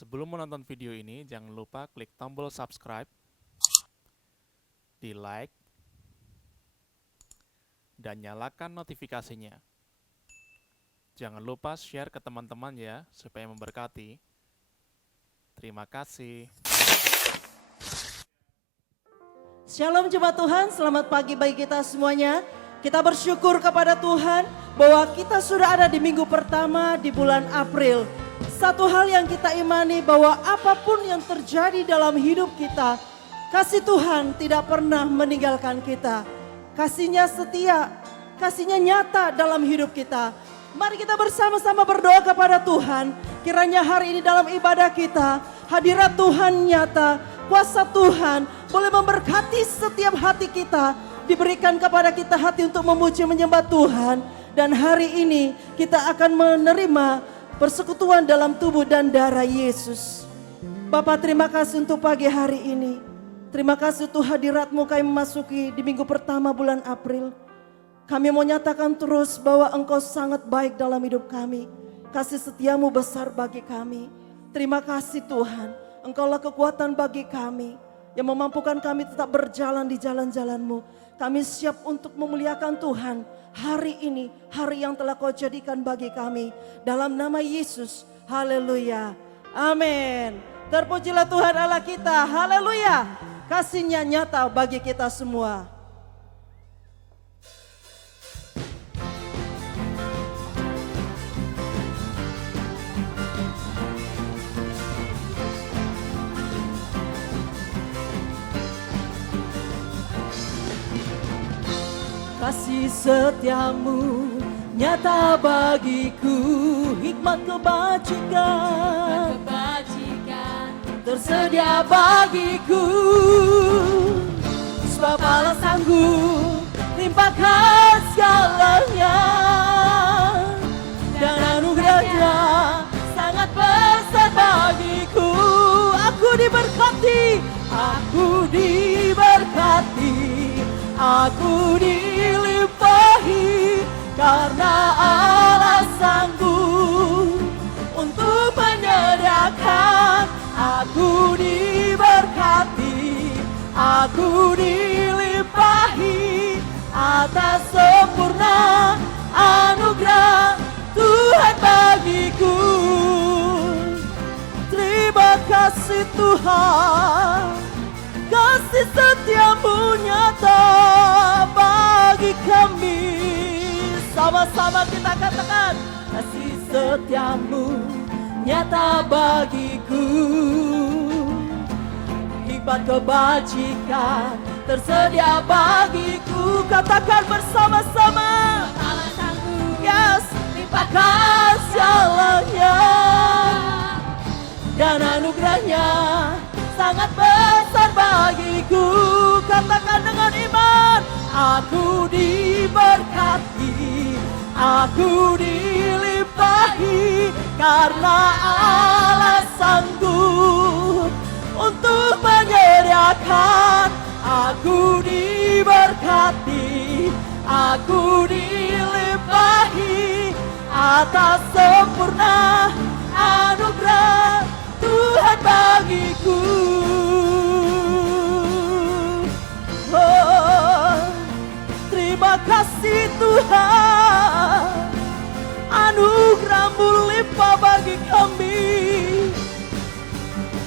Sebelum menonton video ini, jangan lupa klik tombol subscribe, di like, dan nyalakan notifikasinya. Jangan lupa share ke teman-teman ya, supaya memberkati. Terima kasih. Shalom jemaat Tuhan, selamat pagi bagi kita semuanya. Kita bersyukur kepada Tuhan bahwa kita sudah ada di minggu pertama di bulan April. Satu hal yang kita imani bahwa apapun yang terjadi dalam hidup kita, kasih Tuhan tidak pernah meninggalkan kita. Kasih-Nya setia, kasih-Nya nyata dalam hidup kita. Mari kita bersama-sama berdoa kepada Tuhan. Kiranya hari ini dalam ibadah kita, hadirat Tuhan nyata, kuasa Tuhan boleh memberkati setiap hati kita. Diberikan kepada kita hati untuk memuji menyembah Tuhan. Dan hari ini kita akan menerima persekutuan dalam tubuh dan darah Yesus. Bapak, terima kasih untuk pagi hari ini. Terima kasih untuk hadirat-Mu kami memasuki di minggu pertama bulan April. Kami mau nyatakan terus bahwa Engkau sangat baik dalam hidup kami. Kasih setia-Mu besar bagi kami. Terima kasih Tuhan. Engkaulah kekuatan bagi kami yang memampukan kami tetap berjalan di jalan-jalan-Mu. Kami siap untuk memuliakan Tuhan hari ini, hari yang telah Kau jadikan bagi kami. Dalam nama Yesus, haleluya, amin. Terpujilah Tuhan Allah kita, haleluya. Kasih-Nya nyata bagi kita semua. Kasih setia-Mu nyata bagiku, hikmat kebajikan tersedia bagiku. Sebab Allah sanggup limpahkan segalanya, dan anugerah-Nya sangat besar bagiku. Aku diberkati, aku diberkati, aku dilimpahi, karena Allah sanggup untuk menyediakan. Aku diberkati, aku dilimpahi atas sempurna anugerah Tuhan bagiku. Terima kasih Tuhan, kasih setia-Mu nyata bagi kami. Sama-sama kita katakan, kasih setia-Mu nyata bagiku, hikmat kebajikan tersedia bagiku. Katakan bersama-sama, yes, limpahkan segalanya, dan anugerah-Nya sangat besar bagiku. Katakan dengan iman, aku diberkati, aku dilimpahi, karena Allah sanggup untuk menyediakan. Aku diberkati, aku dilimpahi atas sempurna anugerah Tuhan bagiku. Oh, terima kasih Tuhan, anugerah-Mu limpah bagi kami.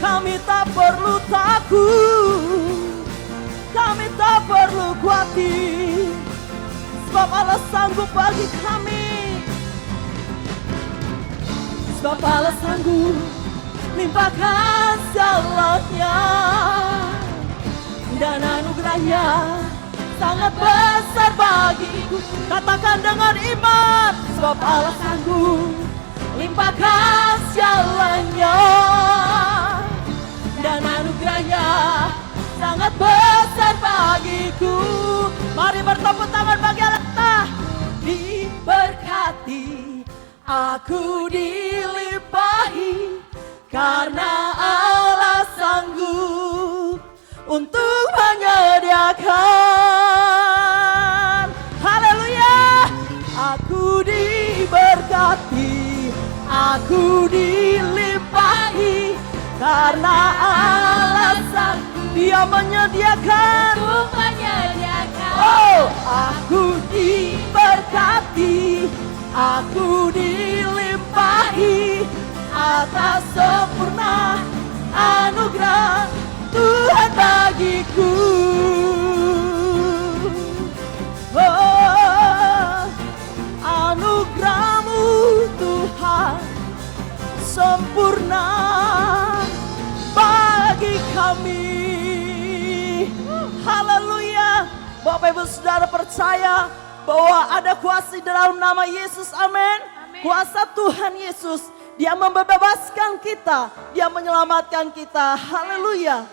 Kami tak perlu takut, kami tak perlu khawatir, sebab Allah sanggup bagi kami. Sebab Allah sanggup limpahkan segalanya, dan anugerah-Nya sangat besar bagiku. Katakan dengan iman, sebab Allah sanggup limpahkan segalanya, dan anugerah-Nya sangat besar bagiku. Mari bertepuk tangan bagi Allah kita. Diberkati, aku dilimpahi, karena Allah sanggup untuk menyediakan. Haleluya. Aku diberkati, aku dilimpahi, Dia menyediakan. Oh, aku diberkati, aku dilimpahi atas sempurna anugerah Tuhan bagiku. Oh, anugerah-Mu Tuhan sempurna bagi kami. Haleluya. Bapak Ibu Saudara percaya bahwa ada kuasa di dalam nama Yesus. Amin. Kuasa Tuhan Yesus. Dia membebaskan kita. Dia menyelamatkan kita. Haleluya.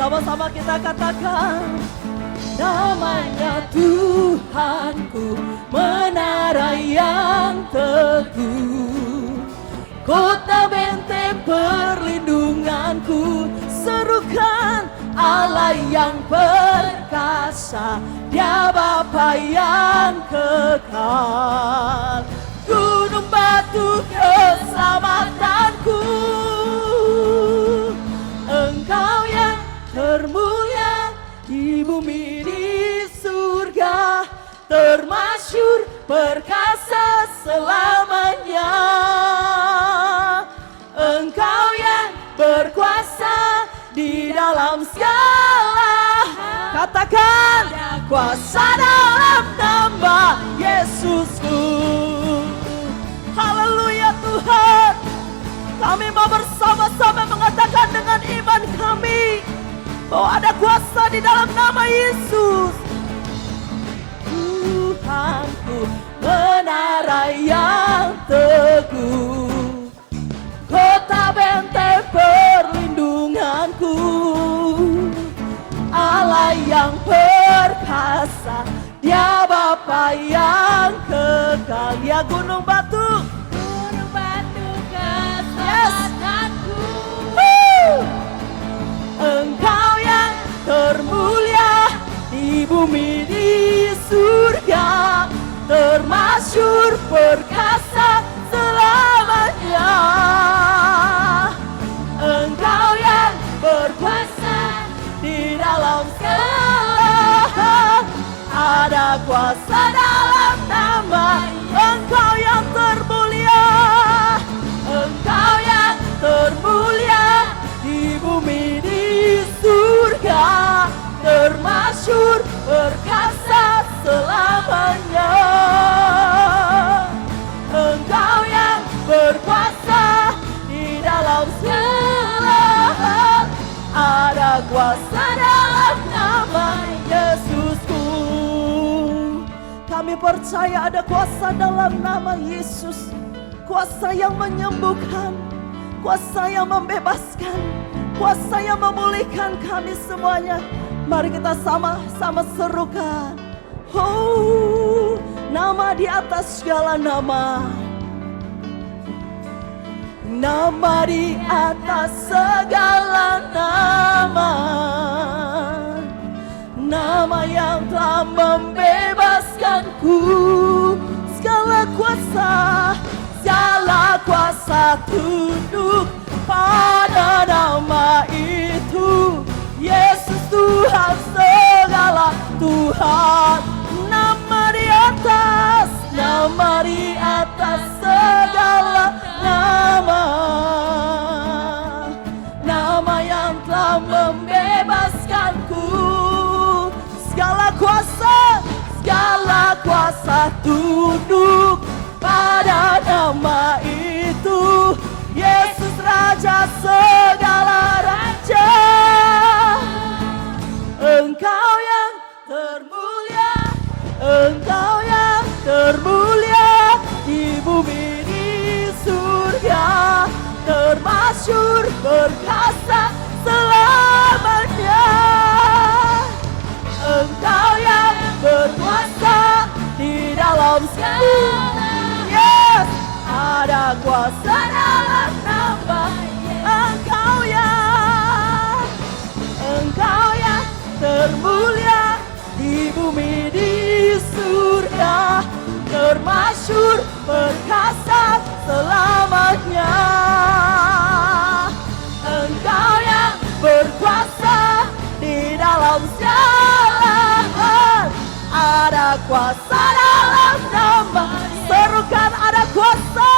Sama-sama kita katakan, namanya Tuhanku, menara yang teguh, kota benteng perlindunganku. Serukan Allah yang perkasa, Dia Bapa yang kekal, gunung batu keselamatanku. Engkau yang termulia di bumi di surga, termasyhur perkasa selamanya. Engkau yang berkuasa di dalam segala, katakan kuasa dalam nama Yesusku. Haleluya Tuhan. Kami mau bersama-sama mengatakan dengan iman kami bahwa ada kuasa di dalam nama Yesus. Tuhanku, menara yang teguh, kota benteng perlindunganku, Allah yang perkasa, Dia Bapa yang kekal, Dia gunung batu keselamatanku. Engkau yang termulia di bumi di surga, termasyhur perkasa selamanya. Engkau yang berkuasa di dalam segala, ada kuasa dalam nama. Engkau yang termulia, Engkau yang termulia di bumi di surga, termasyhur perkasa selamanya. Engkau yang berkuasa di dalam segala, ada kuasa dalam nama Yesusku. Kami percaya ada kuasa dalam nama Yesus, kuasa yang menyembuhkan, kuasa yang membebaskan, kuasa yang memulihkan kami semuanya. Mari kita sama-sama serukan. Oh, nama di atas segala nama, nama di atas segala nama, nama yang telah membebaskanku. Segala kuasa tunduk pada nama itu. Yesus Tuhan segala Tuhan. Nama di atas segala nama, nama yang telah membebaskanku. Segala kuasa tunduk pada nama itu. Yesus Raja segala raja. Engkau yang termulia, Engkau yang termulia di bumi di surga, termasyhur perkasa selamanya. Engkau yang berkuasa di dalam segala, hancur, perkasa selamanya. Engkau yang berkuasa di dalam segala. Ada kuasa dalam nama, serukan ada kuasa.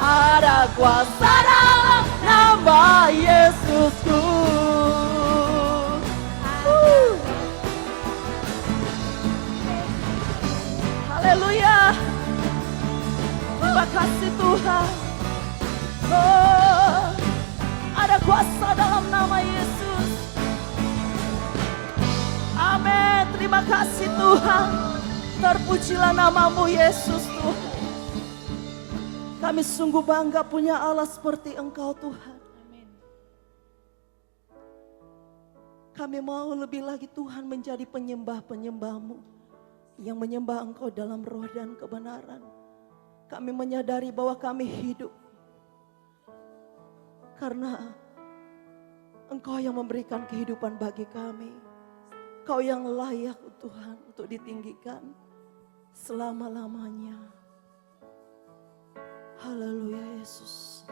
Ada kuasa dalam nama Yesusku. Haleluya. Terima kasih Tuhan. Oh, ada kuasa dalam nama Yesus. Amin. Terima kasih Tuhan. Terpujilah namamu Yesus Tuhan. Kami sungguh bangga punya Allah seperti Engkau Tuhan. Kami mau lebih lagi Tuhan menjadi penyembah-penyembah-Mu yang menyembah Engkau dalam roh dan kebenaran. Kami menyadari bahwa kami hidup karena Engkau yang memberikan kehidupan bagi kami. Engkau yang layak Tuhan untuk ditinggikan selama-lamanya. Haleluya Yesus.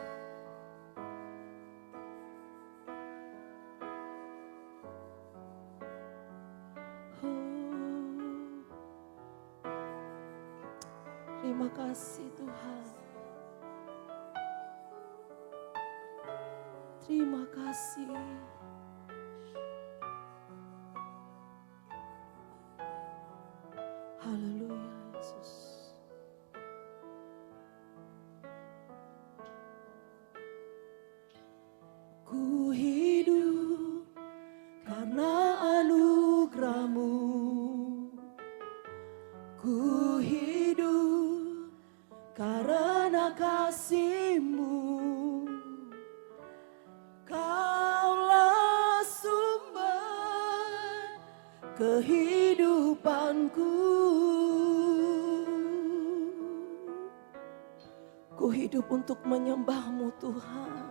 Terima kasih Tuhan. Terima kasih. Haleluya Yesus. Ku hidup karena anugerah-Mu. Ku hidup karena kasih-Mu. Kaulah sumber kehidupanku. Ku hidup untuk menyembah-Mu Tuhan.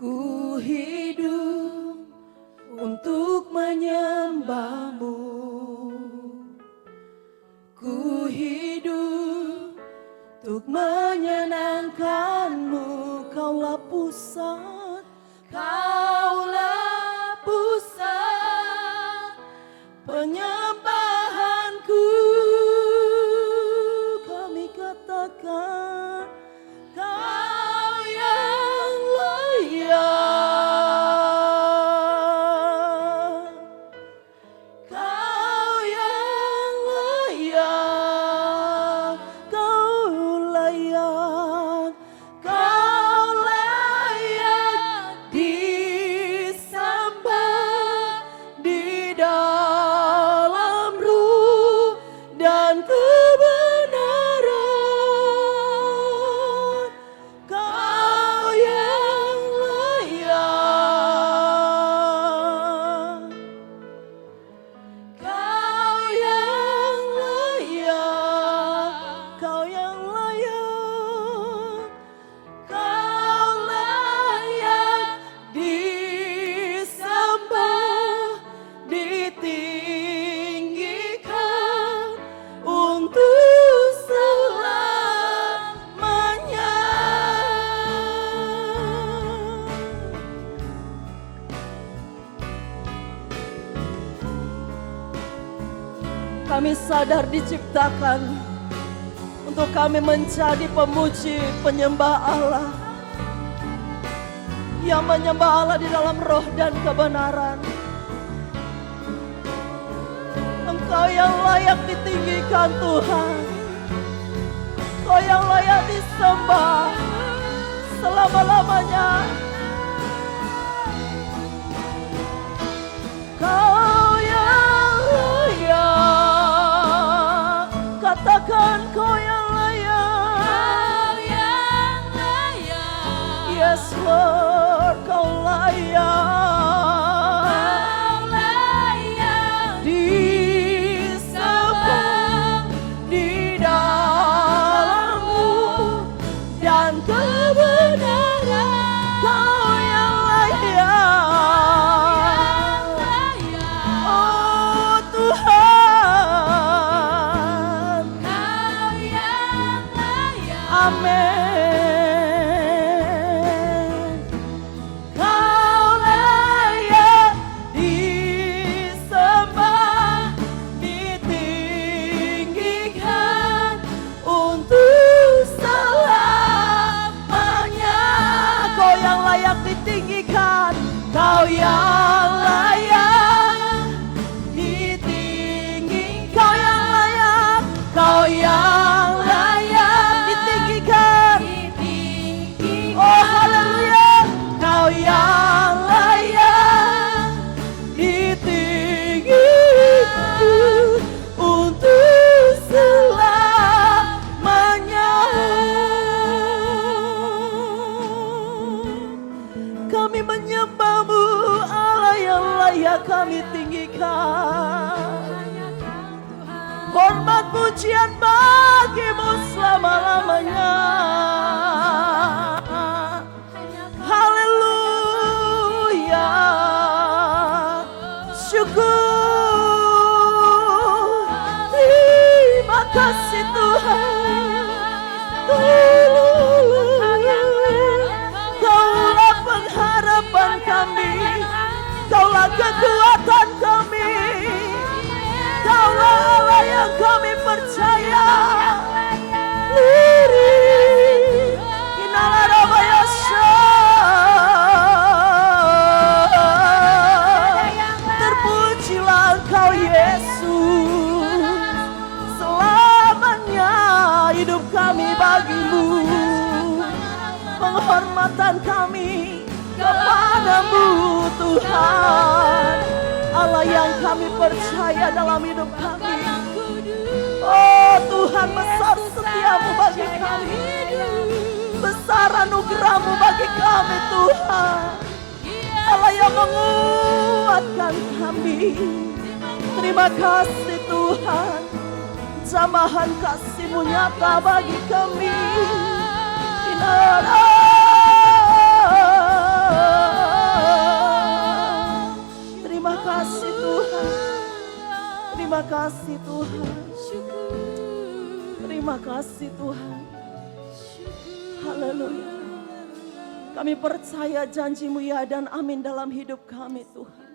Ku hidup untuk menyembah-Mu. Ku hidup untuk menyenangkan-Mu. Kaulah pusat, Kaulah pusat penyembahanku. Kami katakan Kau yang layak. Kau yang layak. Kau layak. Kau layak disembah di dalam ruh dan kebenaran. Kau yang layak. Kau yang layak. Kau yang layak. Kau layak disembah, ditinggikan untuk selamanya. Kami sadar diciptakan untuk kami menjadi pemuji penyembah Allah. Yang menyembah Allah di dalam roh dan kebenaran. Engkau yang layak ditinggikan Tuhan. Engkau yang layak disembah selama-lamanya. Kau yang layak. Katakan Kau yang layak. Kau yang layak. Yes Lord, Kau layak. Kau layak disembah di dalam-Mu dan kebenaran. Kau yang layak. Oh Tuhan, Kau kami tinggikan. Hormat pujian bagimu selama-lamanya. Haleluya. Syukur. Terima kasih Tuhan. Kaulah pengharapan kami. Kaulah kekuatan kami. Kaulah Allah yang kami percaya. Lirik Inalarabaya. Terpujilah Engkau Yesus. Selamanya hidup kami bagimu. Penghormatan kami kepadamu Tuhan. Allah yang kami percaya dalam hidup kami. Oh Tuhan, besar setiamu bagi kami. Besar anugerahmu bagi kami Tuhan. Allah yang menguatkan kami. Terima kasih Tuhan. Jamahan kasih-Mu nyata bagi kami. Terima kasih Tuhan. Terima kasih Tuhan. Terima kasih Tuhan. Haleluya. Kami percaya janji-Mu ya dan amin dalam hidup kami Tuhan.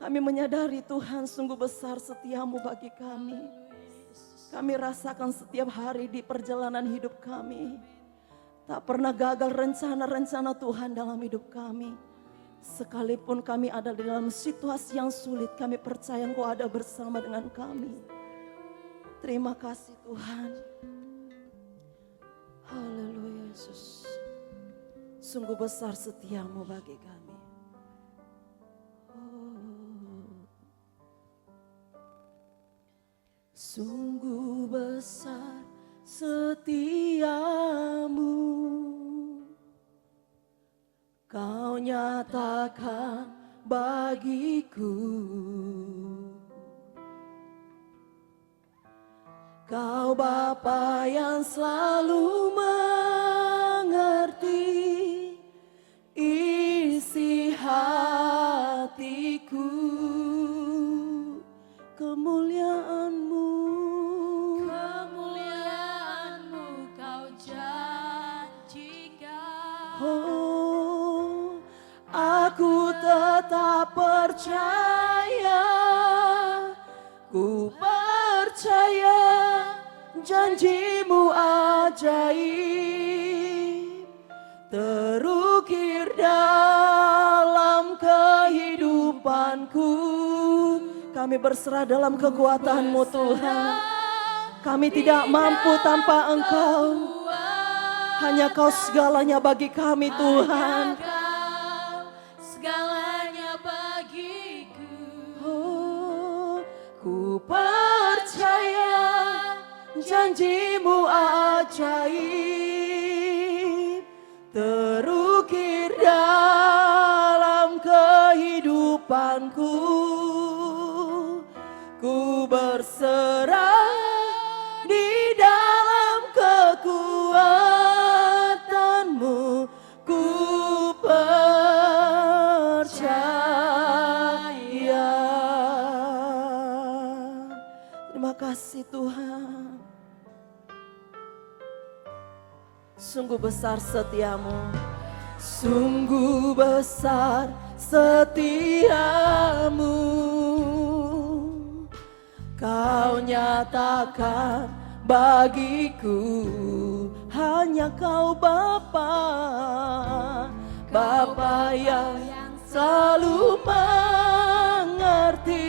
Kami menyadari Tuhan sungguh besar setiamu bagi kami. Kami rasakan setiap hari di perjalanan hidup kami. Tak pernah gagal rencana-rencana Tuhan dalam hidup kami. Sekalipun kami ada di dalam situasi yang sulit, kami percaya Engkau ada bersama dengan kami. Terima kasih Tuhan. Haleluya Yesus. Sungguh besar setiamu bagi kami. Sungguh besar setiamu, Kau nyatakan bagiku. Kau Bapa yang selalu mengerti isi hatiku. Kemuliaan-Mu Kau janjikan. Oh, aku tetap percaya. Ku percaya janji-Mu ajaib terukir dalam kehidupanku. Kami berserah dalam kekuatan-Mu Tuhan. Kami tidak mampu tanpa Engkau. Hanya Kau segalanya bagi kami Tuhan. Segalanya bagiku. Oh, ku percaya janji-Mu ajaib terukir dalam kehidupanku. Ku berserah di dalam kekuatan-Mu. Ku percaya. Terima kasih Tuhan. Sungguh besar setiamu. Sungguh besar setiamu. Kau nyatakan bagiku. Hanya Kau Bapa, Bapa yang selalu mengerti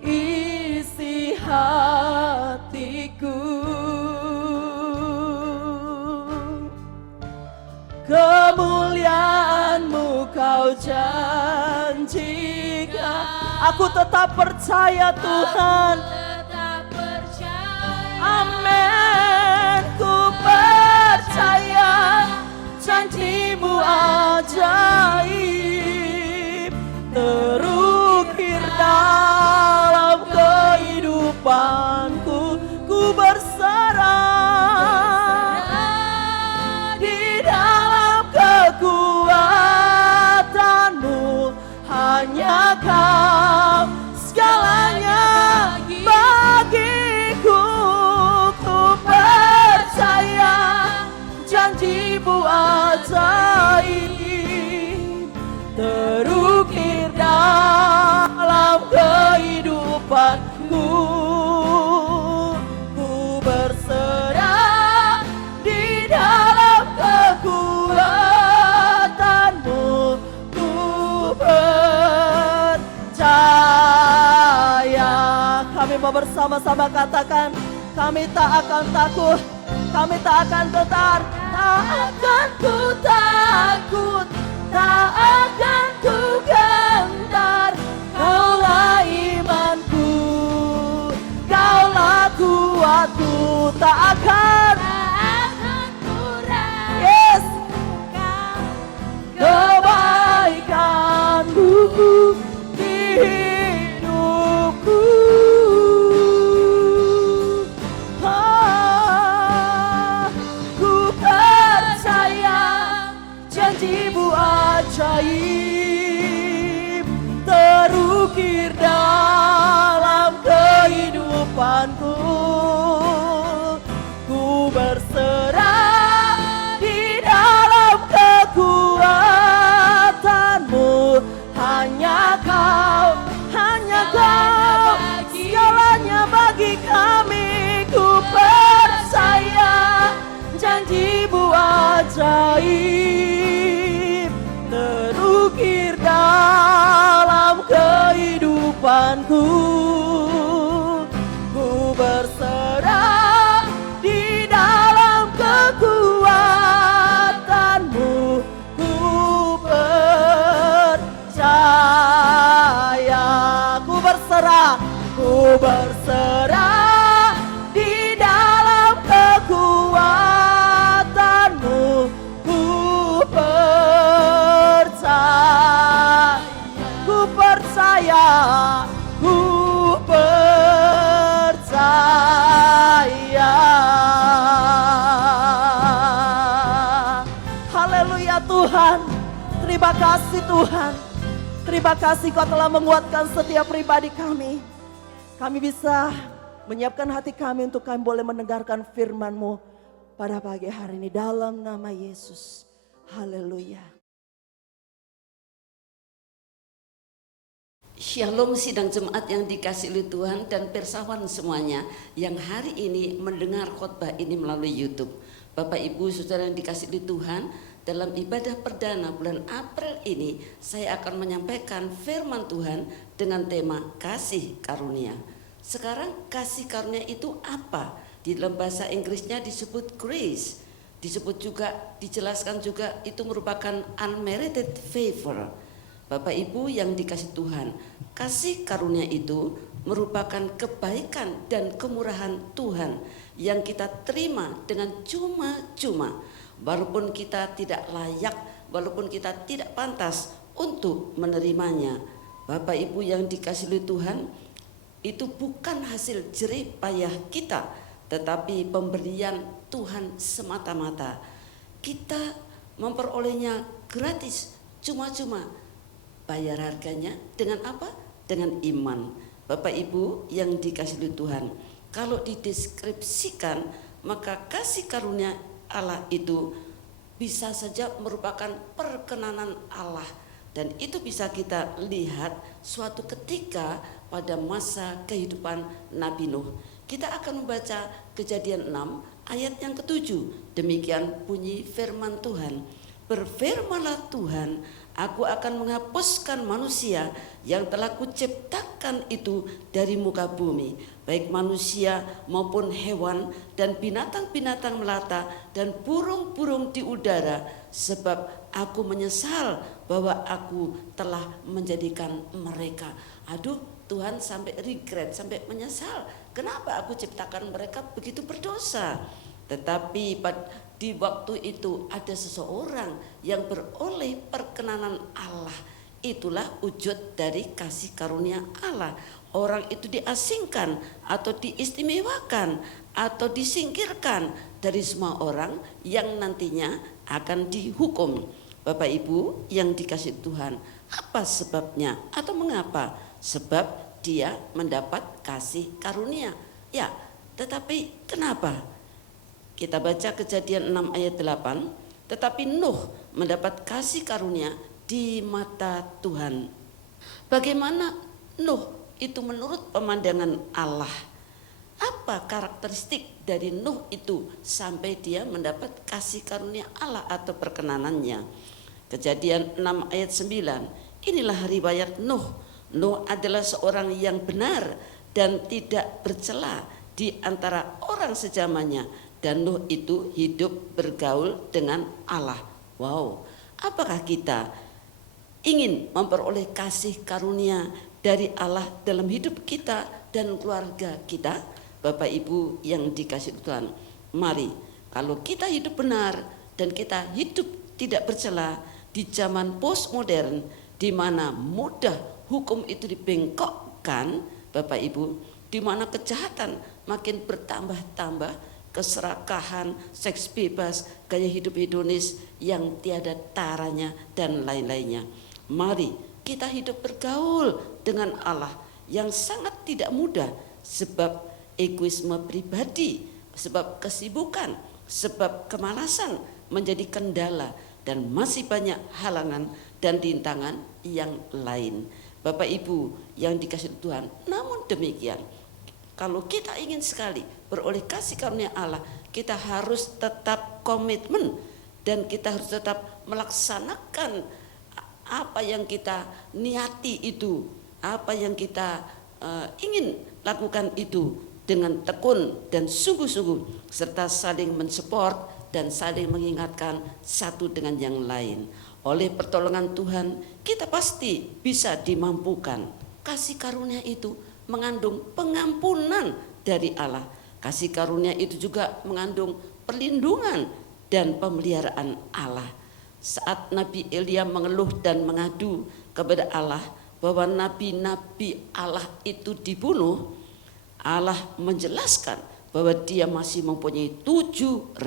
isi hatiku. Kemuliaan-Mu Kau janjikan. Aku tetap percaya Tuhan. Amin. Ku percaya janji-Mu ajaib janjimu ajaib terukir dalam kehidupanku. Ku berserah di dalam kekuatanmu. Ku percaya. Kami mau bersama-sama katakan, kami tak akan takut, kami tak akan getar, tak akan ku takut, tak akan ku gentar. Kaulah imanku, kaulah kuatku, tak akan kurang. yes Kau kebaikanmu di hidupku. Ku percaya janjimu ajaib terukir dalam kehidupanku. Ku berserah di dalam kekuatanmu. Hanya kau, segalanya bagi kami. Ku percaya janjimu ajaib terukir dalam kehidupanku. Ku berserah di dalam kekuatanmu. Ku percaya. Ku berserah di dalam kekuatanmu. Ku percaya, ku percaya, ku percaya. Haleluya Tuhan, terima kasih Tuhan. Terima kasih Kau telah menguatkan setiap pribadi kami. Kami bisa menyiapkan hati kami untuk kami boleh mendengarkan firman-Mu pada pagi hari ini dalam nama Yesus. Haleluya. Shalom sidang jemaat yang dikasihi oleh Tuhan dan persawan semuanya yang hari ini mendengar khotbah ini melalui YouTube. Bapak Ibu Saudara yang dikasihi oleh Tuhan, dalam ibadah perdana bulan April ini saya akan menyampaikan firman Tuhan dengan tema kasih karunia. Sekarang kasih karunia itu apa? Di dalam bahasa Inggrisnya disebut grace. Disebut juga, dijelaskan juga itu merupakan unmerited favor. Bapak Ibu yang dikasihi Tuhan, kasih karunia itu merupakan kebaikan dan kemurahan Tuhan yang kita terima dengan cuma-cuma. Walaupun kita tidak layak, walaupun kita tidak pantas untuk menerimanya. Bapak Ibu yang dikasihi oleh Tuhan, itu bukan hasil jerih payah kita, tetapi pemberian Tuhan semata-mata. Kita memperolehnya gratis, cuma-cuma. Bayar harganya dengan apa? Dengan iman. Bapak Ibu yang dikasihi oleh Tuhan, kalau dideskripsikan, maka kasih karunia Allah itu bisa saja merupakan perkenanan Allah. Dan itu bisa kita lihat suatu ketika pada masa kehidupan Nabi Nuh. Kita akan membaca Kejadian 6 ayat yang ke-7. Demikian bunyi firman Tuhan. Berfirmanlah Tuhan, aku akan menghapuskan manusia yang telah kuciptakan itu dari muka bumi, baik manusia maupun hewan dan binatang-binatang melata dan burung-burung di udara, sebab aku menyesal bahwa aku telah menjadikan mereka. Aduh, Tuhan sampai regret, sampai menyesal. Kenapa aku ciptakan mereka begitu berdosa? Tetapi di waktu itu ada seseorang yang beroleh perkenanan Allah. Itulah wujud dari kasih karunia Allah. Orang itu diasingkan atau diistimewakan atau disingkirkan dari semua orang yang nantinya akan dihukum. Bapak Ibu yang dikasihi Tuhan, apa sebabnya atau mengapa? Sebab dia mendapat kasih karunia. Ya, tetapi kenapa? Kita baca Kejadian 6 ayat 8. tetapi Nuh mendapat kasih karunia di mata Tuhan. Bagaimana Nuh itu menurut pemandangan Allah? Apa karakteristik dari Nuh itu sampai dia mendapat kasih karunia Allah atau perkenanannya? Kejadian 6 ayat 9, inilah riwayat Nuh. Nuh adalah seorang yang benar dan tidak bercela di antara orang sejamannya, dan Nuh itu hidup bergaul dengan Allah. Wow, apakah kita ingin memperoleh kasih karunia dari Allah dalam hidup kita dan keluarga kita? Bapak Ibu yang dikasihi Tuhan, mari kalau kita hidup benar dan kita hidup tidak bercela di zaman postmodern, di mana mudah hukum itu dibengkokkan, Bapak Ibu, di mana kejahatan makin bertambah-tambah, keserakahan, seks bebas, gaya hidup hedonis yang tiada taranya dan lain-lainnya. Mari kita hidup bergaul dengan Allah yang sangat tidak mudah, sebab egoisme pribadi, sebab kesibukan, sebab kemalasan menjadi kendala, dan masih banyak halangan dan rintangan yang lain. Bapak Ibu yang dikasihi Tuhan, namun demikian, kalau kita ingin sekali beroleh kasih karunia Allah, kita harus tetap komitmen dan kita harus tetap melaksanakan apa yang kita niati itu, apa yang kita ingin lakukan itu dengan tekun dan sungguh-sungguh, serta saling mensupport dan saling mengingatkan satu dengan yang lain. Oleh pertolongan Tuhan, kita pasti bisa dimampukan. Kasih karunia itu mengandung pengampunan dari Allah. Kasih karunia itu juga mengandung perlindungan dan pemeliharaan Allah. Saat Nabi Elia mengeluh dan mengadu kepada Allah bahwa nabi-nabi Allah itu dibunuh, Allah menjelaskan bahwa dia masih mempunyai 7.000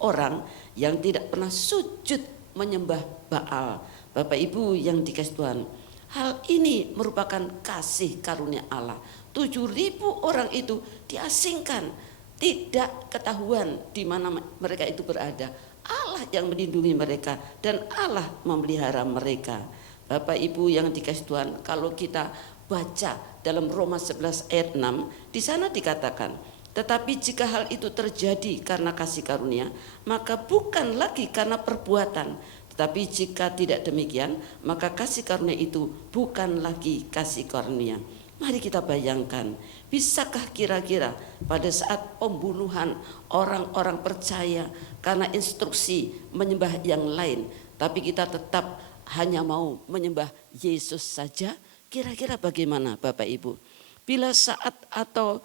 orang yang tidak pernah sujud menyembah Baal. Bapak Ibu yang dikasihi Tuhan, hal ini merupakan kasih karunia Allah. 7.000 orang itu diasingkan, tidak ketahuan di mana mereka itu berada. Allah yang melindungi mereka dan Allah memelihara mereka. Bapak Ibu yang dikasihi Tuhan, kalau kita baca dalam Roma 11 ayat 6, di sana dikatakan, tetapi jika hal itu terjadi karena kasih karunia, maka bukan lagi karena perbuatan. Tetapi jika tidak demikian, maka kasih karunia itu bukan lagi kasih karunia. Mari kita bayangkan, bisakah kira-kira pada saat pembunuhan orang-orang percaya karena instruksi menyembah yang lain, tapi kita tetap hanya mau menyembah Yesus saja? Kira-kira bagaimana Bapak Ibu? Bila saat atau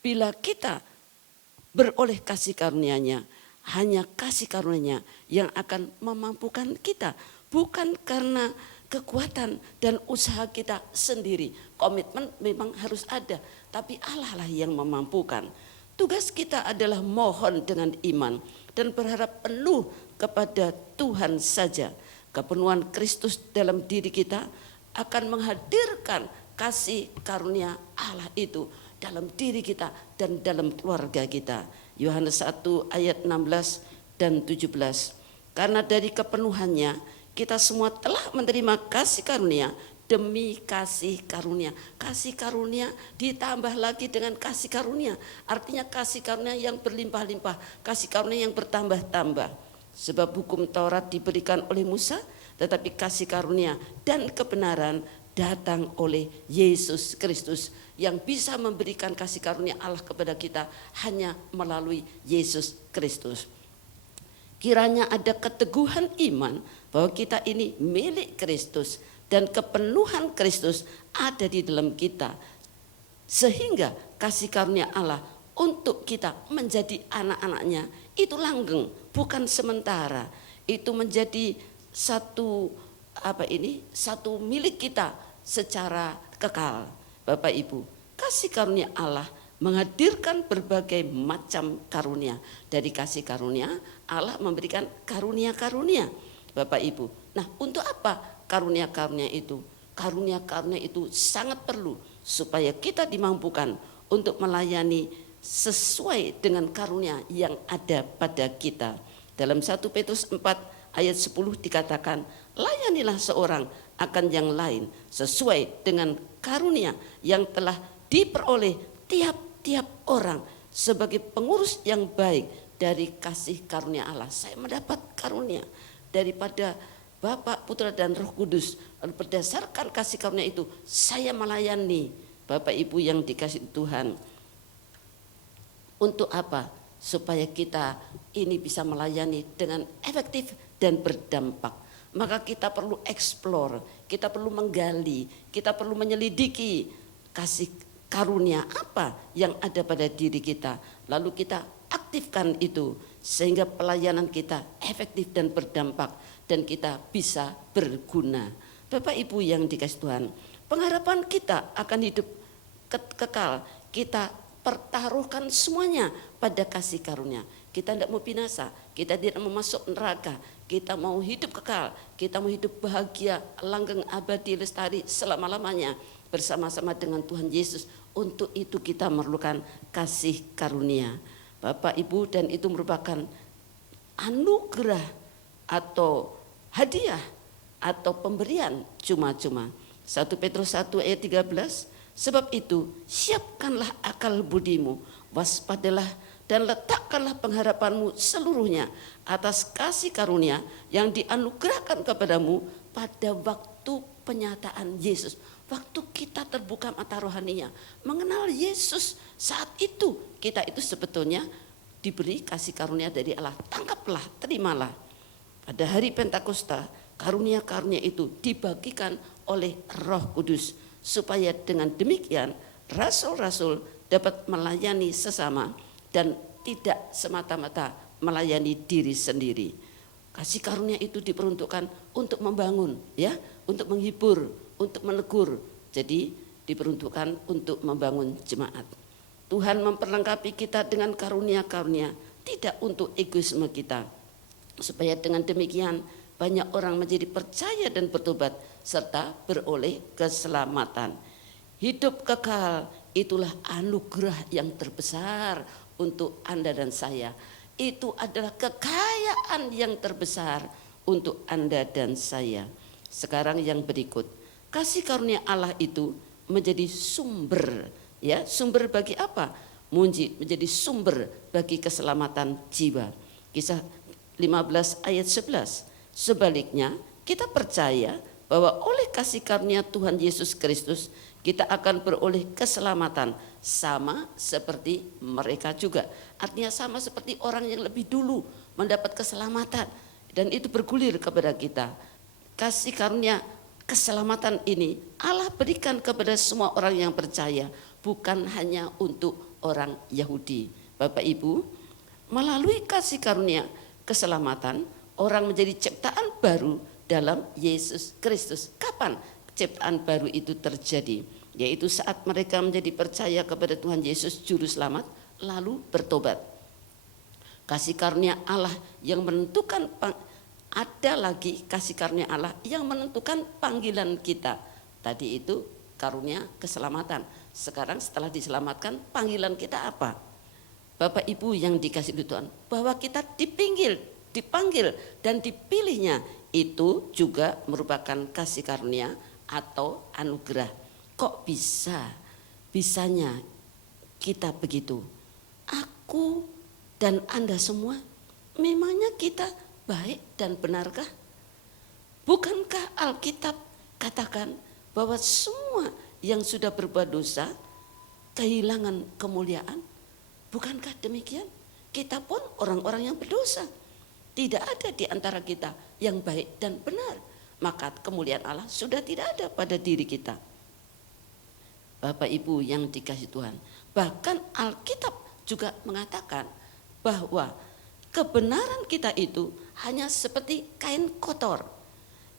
bila kita beroleh kasih karunia-Nya, hanya kasih karunia-Nya yang akan memampukan kita, bukan karena kekuatan dan usaha kita sendiri. Komitmen memang harus ada, tapi Allah lah yang memampukan. Tugas kita adalah mohon dengan iman dan berharap penuh kepada Tuhan saja. Kepenuhan Kristus dalam diri kita akan menghadirkan kasih karunia Allah itu dalam diri kita dan dalam keluarga kita. Yohanes 1 ayat 16 dan 17. Karena dari kepenuhannya kita semua telah menerima kasih karunia demi kasih karunia. Kasih karunia ditambah lagi dengan kasih karunia. Artinya kasih karunia yang berlimpah-limpah, kasih karunia yang bertambah-tambah. Sebab hukum Taurat diberikan oleh Musa, tetapi kasih karunia dan kebenaran datang oleh Yesus Kristus, yang bisa memberikan kasih karunia Allah kepada kita hanya melalui Yesus Kristus. Kiranya ada keteguhan iman bahwa kita ini milik Kristus dan kepenuhan Kristus ada di dalam kita, sehingga kasih karunia Allah untuk kita menjadi anak-anaknya itu langgeng, bukan sementara. Itu menjadi satu milik kita secara kekal. Bapak Ibu, kasih karunia Allah menghadirkan berbagai macam karunia. Dari kasih karunia Allah memberikan karunia-karunia, Bapak Ibu. Nah, untuk apa karunia-karunia itu? Karunia-karunia itu sangat perlu supaya kita dimampukan untuk melayani sesuai dengan karunia yang ada pada kita. Dalam 1 Petrus 4 ayat 10 dikatakan, layanilah seorang akan yang lain sesuai dengan karunia yang telah diperoleh tiap-tiap orang sebagai pengurus yang baik dari kasih karunia Allah. Saya mendapat karunia daripada Bapa, Putra dan Roh Kudus. Lalu berdasarkan kasih karunia itu saya melayani Bapak Ibu yang dikasihi Tuhan. Untuk apa? Supaya kita ini bisa melayani dengan efektif dan berdampak. Maka kita perlu eksplor, kita perlu menggali, kita perlu menyelidiki kasih karunia apa yang ada pada diri kita. Lalu kita aktifkan itu sehingga pelayanan kita efektif dan berdampak dan kita bisa berguna. Bapak Ibu yang dikasihi Tuhan, pengharapan kita akan hidup kekal, kita pertaruhkan semuanya pada kasih karunia. Kita tidak mau binasa, kita tidak mau masuk neraka, kita mau hidup kekal, kita mau hidup bahagia, langgeng, abadi, lestari selama-lamanya bersama-sama dengan Tuhan Yesus. Untuk itu kita memerlukan kasih karunia. Bapak Ibu, dan itu merupakan anugerah atau hadiah atau pemberian cuma-cuma. 1 Petrus 1 ayat 13, sebab itu siapkanlah akal budimu, waspadalah dan letakkanlah pengharapanmu seluruhnya atas kasih karunia yang dianugerahkan kepadamu pada waktu penyataan Yesus. Waktu kita terbuka mata rohaninya, mengenal Yesus, saat itu kita itu sebetulnya diberi kasih karunia dari Allah. Tangkaplah, terimalah. Pada hari Pentakosta, karunia-karunia itu dibagikan oleh Roh Kudus, supaya dengan demikian rasul-rasul dapat melayani sesama dan tidak semata-mata melayani diri sendiri. Kasih karunia itu diperuntukkan untuk membangun, ya, untuk menghibur, untuk menegur. Jadi diperuntukkan untuk membangun jemaat. Tuhan memperlengkapi kita dengan karunia-karunia, tidak untuk egoisme kita. Supaya dengan demikian banyak orang menjadi percaya dan bertobat serta beroleh keselamatan. Hidup kekal itulah anugerah yang terbesar untuk Anda dan saya. Itu adalah kekayaan yang terbesar untuk Anda dan saya. Sekarang yang berikut, kasih karunia Allah itu menjadi sumber, ya, sumber bagi apa? Menjadi sumber bagi keselamatan jiwa. Kisah 15 ayat 11. Sebaliknya, kita percaya bahwa oleh kasih karunia Tuhan Yesus Kristus kita akan beroleh keselamatan sama seperti mereka juga. Artinya sama seperti orang yang lebih dulu mendapat keselamatan dan itu bergulir kepada kita. Kasih karunia keselamatan ini Allah berikan kepada semua orang yang percaya, bukan hanya untuk orang Yahudi. Bapak Ibu, melalui kasih karunia keselamatan orang menjadi ciptaan baru dalam Yesus Kristus. Kapan ciptaan baru itu terjadi? Yaitu saat mereka menjadi percaya kepada Tuhan Yesus Juru Selamat lalu bertobat. Kasih karunia Allah yang menentukan, ada lagi kasih karunia Allah yang menentukan panggilan kita. Tadi itu karunia keselamatan. Sekarang setelah diselamatkan, panggilan kita apa? Bapak Ibu yang dikasihi Tuhan, bahwa kita dipanggil dan dipilihnya itu juga merupakan kasih karunia atau anugerah. Kok bisanya kita begitu? Aku dan Anda semua, memangnya kita baik dan benarkah? Bukankah Alkitab katakan bahwa semua yang sudah berbuat dosa kehilangan kemuliaan? Bukankah demikian? Kita pun orang-orang yang berdosa. Tidak ada di antara kita yang baik dan benar. Maka kemuliaan Allah sudah tidak ada pada diri kita. Bapak Ibu yang dikasihi Tuhan, bahkan Alkitab juga mengatakan bahwa kebenaran kita itu hanya seperti kain kotor.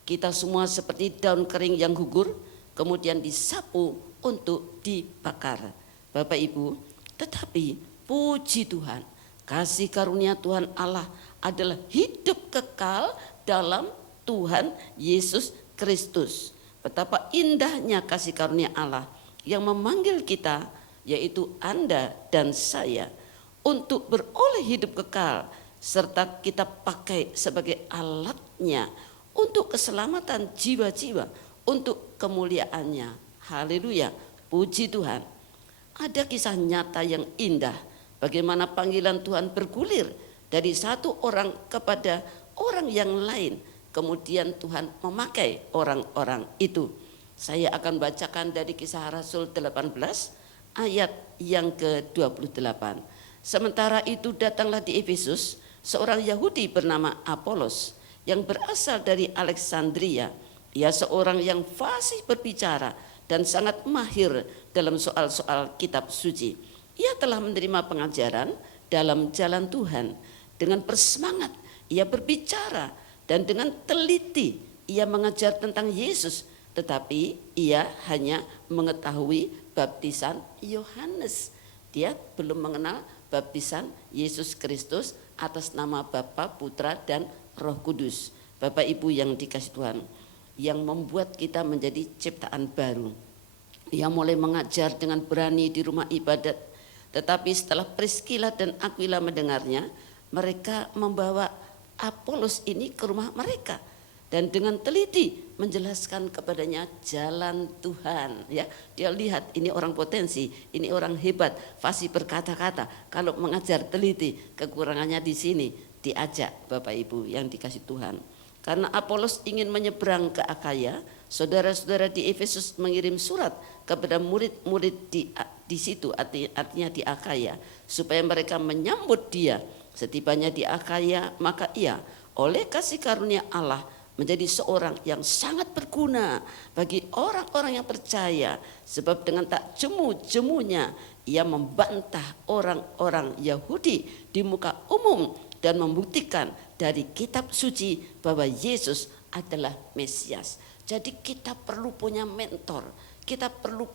Kita semua seperti daun kering yang gugur, kemudian disapu untuk dibakar. Bapak Ibu, tetapi puji Tuhan, kasih karunia Tuhan Allah adalah hidup kekal dalam Tuhan Yesus Kristus. Betapa indahnya kasih karunia Allah yang memanggil kita yaitu Anda dan saya, untuk beroleh hidup kekal, serta kita pakai sebagai alatnya untuk keselamatan jiwa-jiwa, untuk kemuliaannya. Haleluya, puji Tuhan. Ada kisah nyata yang indah, bagaimana panggilan Tuhan bergulir dari satu orang kepada orang yang lain. Kemudian Tuhan memakai orang-orang itu. Saya akan bacakan dari Kisah Rasul 18 ayat yang ke-28. Sementara itu datanglah di Efesus seorang Yahudi bernama Apolos yang berasal dari Alexandria. Ia seorang yang fasih berbicara dan sangat mahir dalam soal-soal kitab suci. Ia telah menerima pengajaran dalam jalan Tuhan. Dengan bersemangat ia berbicara dan dengan teliti ia mengajar tentang Yesus, tetapi ia hanya mengetahui baptisan Yohanes. Dia belum mengenal baptisan Yesus Kristus atas nama Bapa, Putra dan Roh Kudus. Bapak Ibu yang dikasihi Tuhan, yang membuat kita menjadi ciptaan baru. Ia mulai mengajar dengan berani di rumah ibadat, tetapi setelah Priskila dan Aquila mendengarnya, mereka membawa Apolos ini ke rumah mereka dan dengan teliti menjelaskan kepadanya jalan Tuhan. Ya, dia lihat ini orang potensi, ini orang hebat, fasih berkata-kata. Kalau mengajar teliti, kekurangannya di sini, diajak Bapak Ibu yang dikasih Tuhan. Karena Apolos ingin menyeberang ke Akaya, saudara-saudara di Efesus mengirim surat kepada murid-murid di situ, artinya di Akaya, supaya mereka menyambut dia. Setibanya di Akaya, maka ia oleh kasih karunia Allah menjadi seorang yang sangat berguna bagi orang-orang yang percaya, sebab dengan tak jemu-jemunya ia membantah orang-orang Yahudi di muka umum dan membuktikan dari kitab suci bahwa Yesus adalah Mesias. Jadi kita perlu punya mentor, kita perlu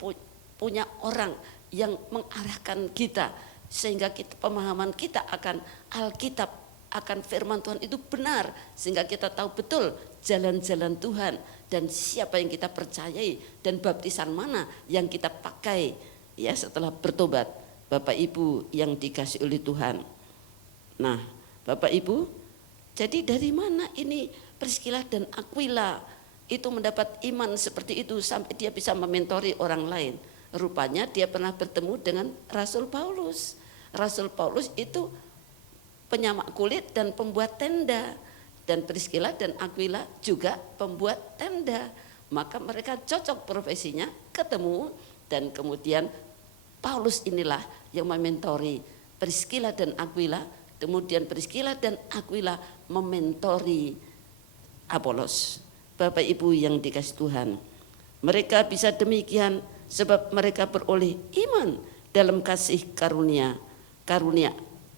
punya orang yang mengarahkan kita, sehingga pemahaman kita akan Alkitab, akan firman Tuhan itu benar, sehingga kita tahu betul jalan-jalan Tuhan dan siapa yang kita percayai dan baptisan mana yang kita pakai ya setelah bertobat. Bapak Ibu yang dikasihi oleh Tuhan. Nah, Bapak Ibu, jadi dari mana ini Priskila dan Aquila itu mendapat iman seperti itu sampai dia bisa mementori orang lain? Rupanya dia pernah bertemu dengan Rasul Paulus. Rasul Paulus itu penyamak kulit dan pembuat tenda, dan Priskila dan Aquila juga pembuat tenda. Maka mereka cocok profesinya, ketemu, dan kemudian Paulus inilah yang mementori Priskila dan Aquila. Kemudian Priskila dan Aquila mementori Apolos. Bapak Ibu yang dikasihi Tuhan, mereka bisa demikian sebab mereka beroleh iman dalam kasih karunia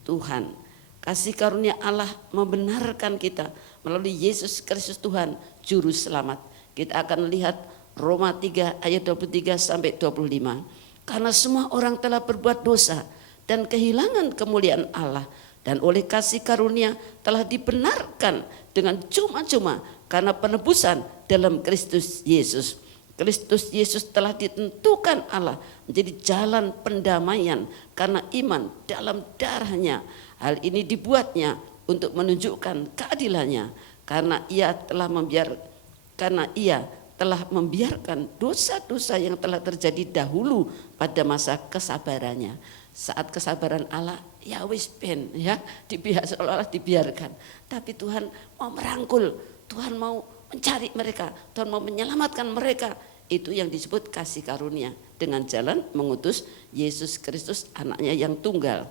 Tuhan. Kasih karunia Allah membenarkan kita melalui Yesus Kristus Tuhan juru selamat. Kita akan lihat Roma 3 ayat 23 sampai 25. Karena semua orang telah berbuat dosa dan kehilangan kemuliaan Allah, dan oleh kasih karunia telah dibenarkan dengan cuma-cuma karena penebusan dalam Kristus Yesus. Kristus Yesus telah ditentukan Allah menjadi jalan pendamaian karena iman dalam darahnya. Hal ini dibuatnya untuk menunjukkan keadilannya karena ia telah membiarkan dosa-dosa yang telah terjadi dahulu pada masa kesabarannya. Saat kesabaran Allah, ya wis ben ya, seolah-olah dibiarkan. Tapi Tuhan mau merangkul, Tuhan mau mencari mereka, Tuhan mau menyelamatkan mereka. Itu yang disebut kasih karunia dengan jalan mengutus Yesus Kristus anaknya yang tunggal.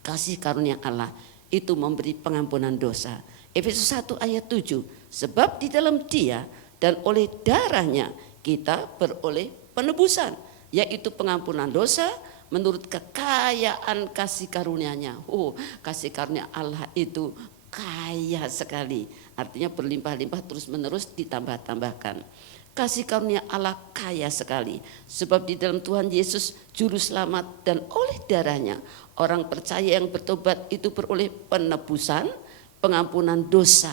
Kasih karunia Allah itu memberi pengampunan dosa. Efesus 1 ayat 7, sebab di dalam Dia dan oleh darahnya kita beroleh penebusan, yaitu pengampunan dosa menurut kekayaan kasih karunia-Nya. Kasih karunia Allah itu kaya sekali, artinya berlimpah-limpah terus menerus ditambah-tambahkan. Kasih karunia Allah kaya sekali, sebab di dalam Tuhan Yesus juru selamat dan oleh darahnya orang percaya yang bertobat itu beroleh penebusan, pengampunan dosa.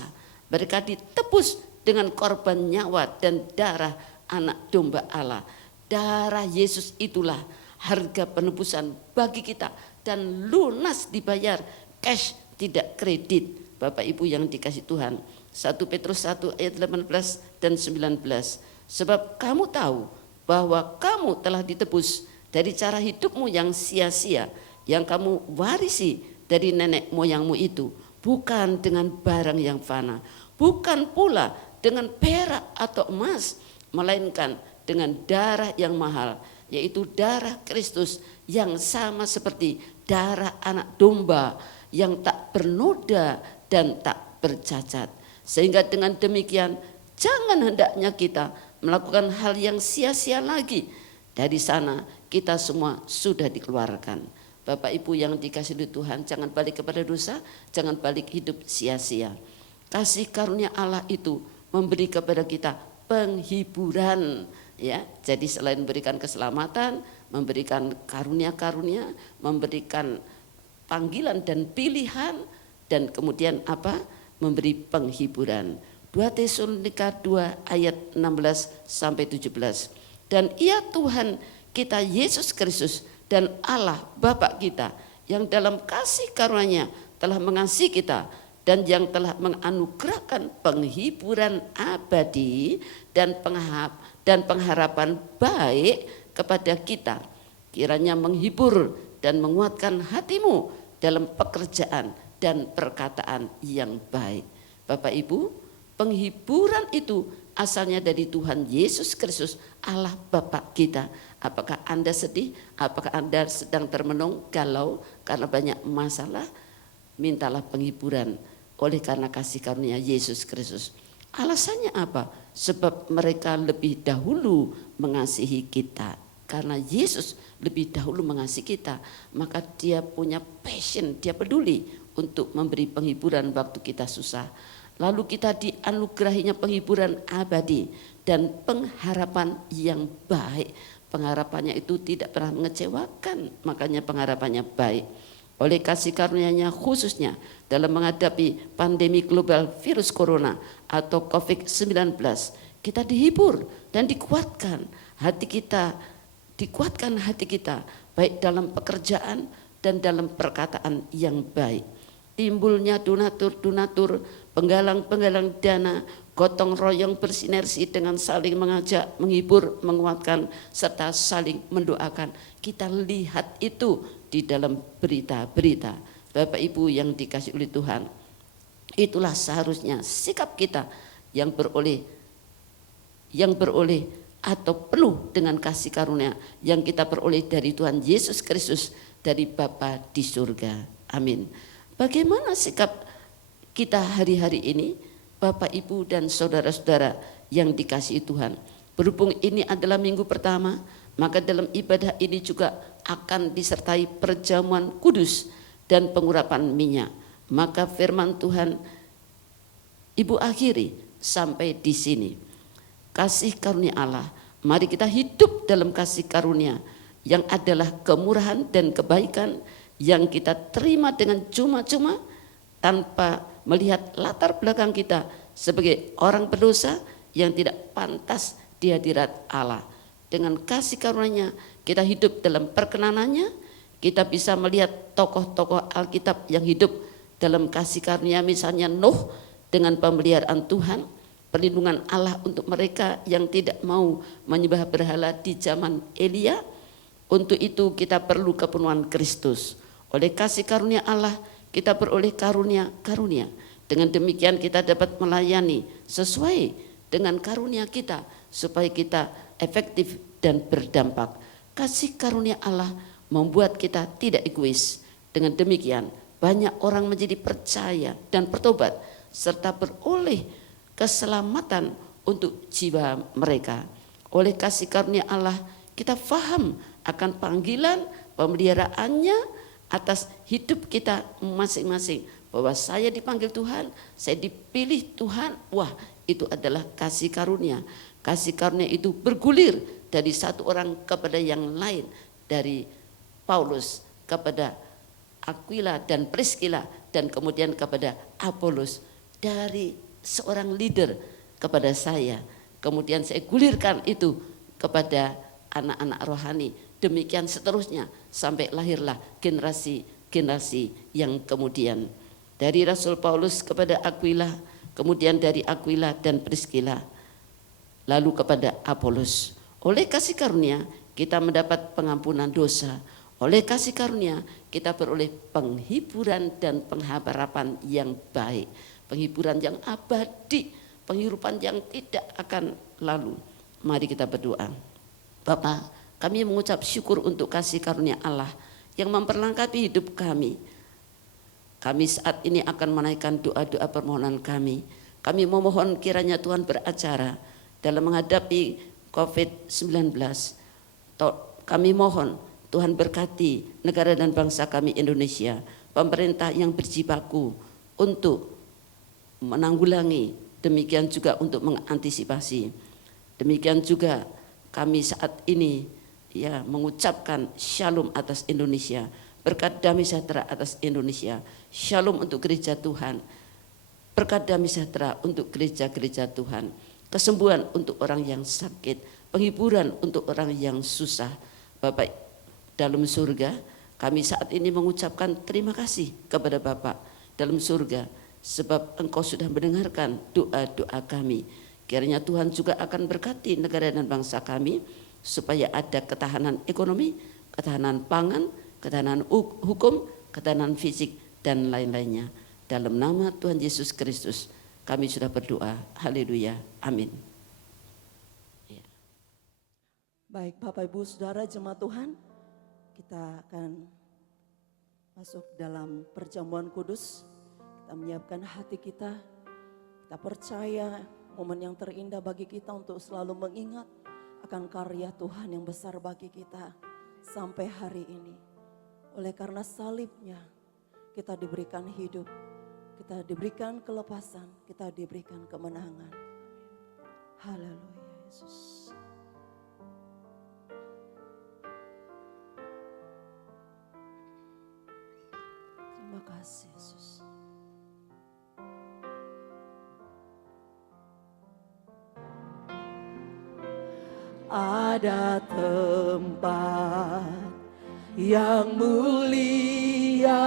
Mereka ditebus dengan korban nyawa dan darah anak domba Allah. Darah Yesus itulah harga penebusan bagi kita dan lunas dibayar, cash tidak kredit. Bapak Ibu yang dikasih Tuhan, 1 Petrus 1 ayat 18 dan 19. Sebab kamu tahu bahwa kamu telah ditebus dari cara hidupmu yang sia-sia, yang kamu warisi dari nenek moyangmu itu, bukan dengan barang yang fana, bukan pula dengan perak atau emas, melainkan dengan darah yang mahal, yaitu darah Kristus yang sama seperti darah anak domba yang tak bernoda dan tak bercacat. Sehingga dengan demikian jangan hendaknya kita melakukan hal yang sia-sia lagi. Dari sana kita semua sudah dikeluarkan. Bapak Ibu yang dikasih Tuhan, jangan balik kepada dosa, jangan balik hidup sia-sia. Kasih karunia Allah itu memberi kepada kita penghiburan, ya. Jadi selain memberikan keselamatan, memberikan karunia-karunia, memberikan panggilan dan pilihan, dan kemudian apa? Memberi penghiburan. 2 Tesalonika 2 ayat 16 sampai 17. Dan ia Tuhan kita Yesus Kristus dan Allah Bapa kita yang dalam kasih karunia telah mengasihi kita dan yang telah menganugerahkan penghiburan abadi dan pengharapan baik kepada kita. Kiranya menghibur dan menguatkan hatimu dalam pekerjaan dan perkataan yang baik. Bapak Ibu, penghiburan itu asalnya dari Tuhan Yesus Kristus, Allah Bapa kita. Apakah Anda sedih? Apakah Anda sedang termenung, galau karena banyak masalah? Mintalah penghiburan oleh karena kasih karunia Yesus Kristus. Alasannya apa? Sebab mereka lebih dahulu mengasihi kita. Karena Yesus lebih dahulu mengasihi kita, maka dia punya passion, dia peduli untuk memberi penghiburan waktu kita susah. Lalu kita dianugerahinya penghiburan abadi dan pengharapan yang baik. Pengharapannya itu tidak pernah mengecewakan, makanya pengharapannya baik. Oleh kasih karunia-Nya khususnya dalam menghadapi pandemi global virus corona atau COVID-19, kita dihibur dan dikuatkan hati kita, baik dalam pekerjaan dan dalam perkataan yang baik. Timbulnya donatur-donatur, penggalang-penggalang dana, gotong royong bersinergi dengan saling mengajak, menghibur, menguatkan, serta saling mendoakan. Kita lihat itu di dalam berita-berita. Bapak Ibu yang dikasih oleh Tuhan, itulah seharusnya sikap kita yang beroleh atau penuh dengan kasih karunia yang kita peroleh dari Tuhan Yesus Kristus, dari Bapa di surga. Amin. Bagaimana sikap kita hari-hari ini, Bapak Ibu dan saudara-saudara yang dikasihi Tuhan? Berhubung ini adalah minggu pertama, maka dalam ibadah ini juga akan disertai perjamuan kudus dan pengurapan minyak. Maka firman Tuhan Ibu akhiri sampai di sini. Kasih karunia Allah, mari kita hidup dalam kasih karunia yang adalah kemurahan dan kebaikan yang kita terima dengan cuma-cuma tanpa melihat latar belakang kita sebagai orang berdosa yang tidak pantas di hadirat Allah. Dengan kasih karunia-Nya kita hidup dalam perkenanannya, kita bisa melihat tokoh-tokoh Alkitab yang hidup dalam kasih karunia, misalnya Nuh dengan pemeliharaan Tuhan, perlindungan Allah untuk mereka yang tidak mau menyembah berhala di zaman Elia. Untuk itu kita perlu kepenuhan Kristus. Oleh kasih karunia Allah kita beroleh karunia-karunia. Dengan demikian kita dapat melayani sesuai dengan karunia kita supaya kita efektif dan berdampak. Kasih karunia Allah membuat kita tidak egois. Dengan demikian banyak orang menjadi percaya dan bertobat serta beroleh keselamatan untuk jiwa mereka. Oleh kasih karunia Allah kita faham akan panggilan pemeliharaannya atas hidup kita masing-masing, bahwa saya dipanggil Tuhan, saya dipilih Tuhan. Wah, itu adalah kasih karunia. Kasih karunia itu bergulir dari satu orang kepada yang lain, dari Paulus kepada Aquila dan Priscilla, dan kemudian kepada Apolos, dari seorang leader kepada saya. Kemudian saya gulirkan itu kepada anak-anak rohani demikian seterusnya sampai lahirlah generasi yang kemudian. Dari Rasul Paulus kepada Aquila, kemudian dari Aquila dan Priscilla, lalu kepada Apolos. Oleh kasih karunia kita mendapat pengampunan dosa. Oleh kasih karunia kita beroleh penghiburan dan pengharapan yang baik, penghiburan yang abadi, penghidupan yang tidak akan lalu. Mari kita berdoa. Bapa, kami mengucap syukur untuk kasih karunia Allah yang memperlengkapi hidup kami. Kami saat ini akan menaikkan doa-doa permohonan kami. Kami memohon kiranya Tuhan beracara dalam menghadapi COVID-19. Kami mohon Tuhan berkati negara dan bangsa kami Indonesia, pemerintah yang berjibaku untuk menanggulangi, demikian juga untuk mengantisipasi. Demikian juga kami saat ini mengucapkan shalom atas Indonesia, berkat damai sejahtera atas Indonesia, shalom untuk gereja Tuhan, berkat damai sejahtera untuk gereja-gereja Tuhan, kesembuhan untuk orang yang sakit, penghiburan untuk orang yang susah. Bapak dalam surga, kami saat ini mengucapkan terima kasih kepada Bapak dalam surga, sebab Engkau sudah mendengarkan doa-doa kami. Kiranya Tuhan juga akan berkati negara dan bangsa kami, supaya ada ketahanan ekonomi, ketahanan pangan, ketahanan hukum, ketahanan fisik, dan lain-lainnya. Dalam nama Tuhan Yesus Kristus kami sudah berdoa. Haleluya. Amin. Baik Bapak Ibu Saudara jemaat Tuhan, kita akan masuk dalam perjamuan kudus. Kita menyiapkan hati kita, kita percaya momen yang terindah bagi kita untuk selalu mengingat akan karya Tuhan yang besar bagi kita sampai hari ini. Oleh karena salibnya kita diberikan hidup, kita diberikan kelepasan, kita diberikan kemenangan. Haleluya Yesus. Terima kasih Yesus. Ada tempat yang mulia,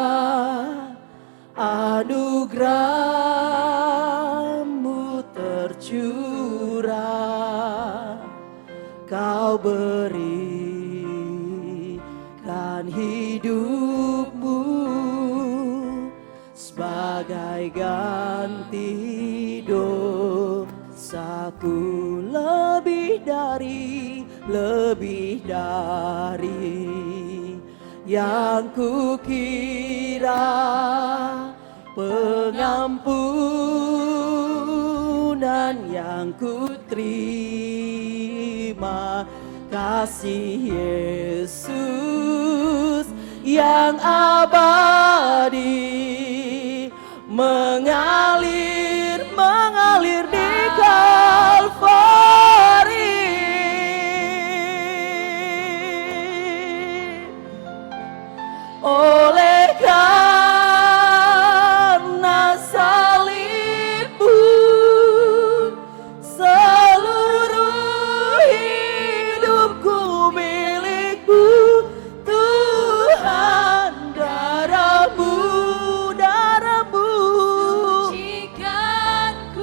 anugerah-Mu tercurah, Kau berikan hidup-Mu sebagai ganti dosaku. Lebih dari yang kukira, pengampunan yang kuterima, kasih Yesus yang abadi mengalir di Kalvari. Oleh karena salib-Mu, seluruh hidupku milik-Mu, Tuhan.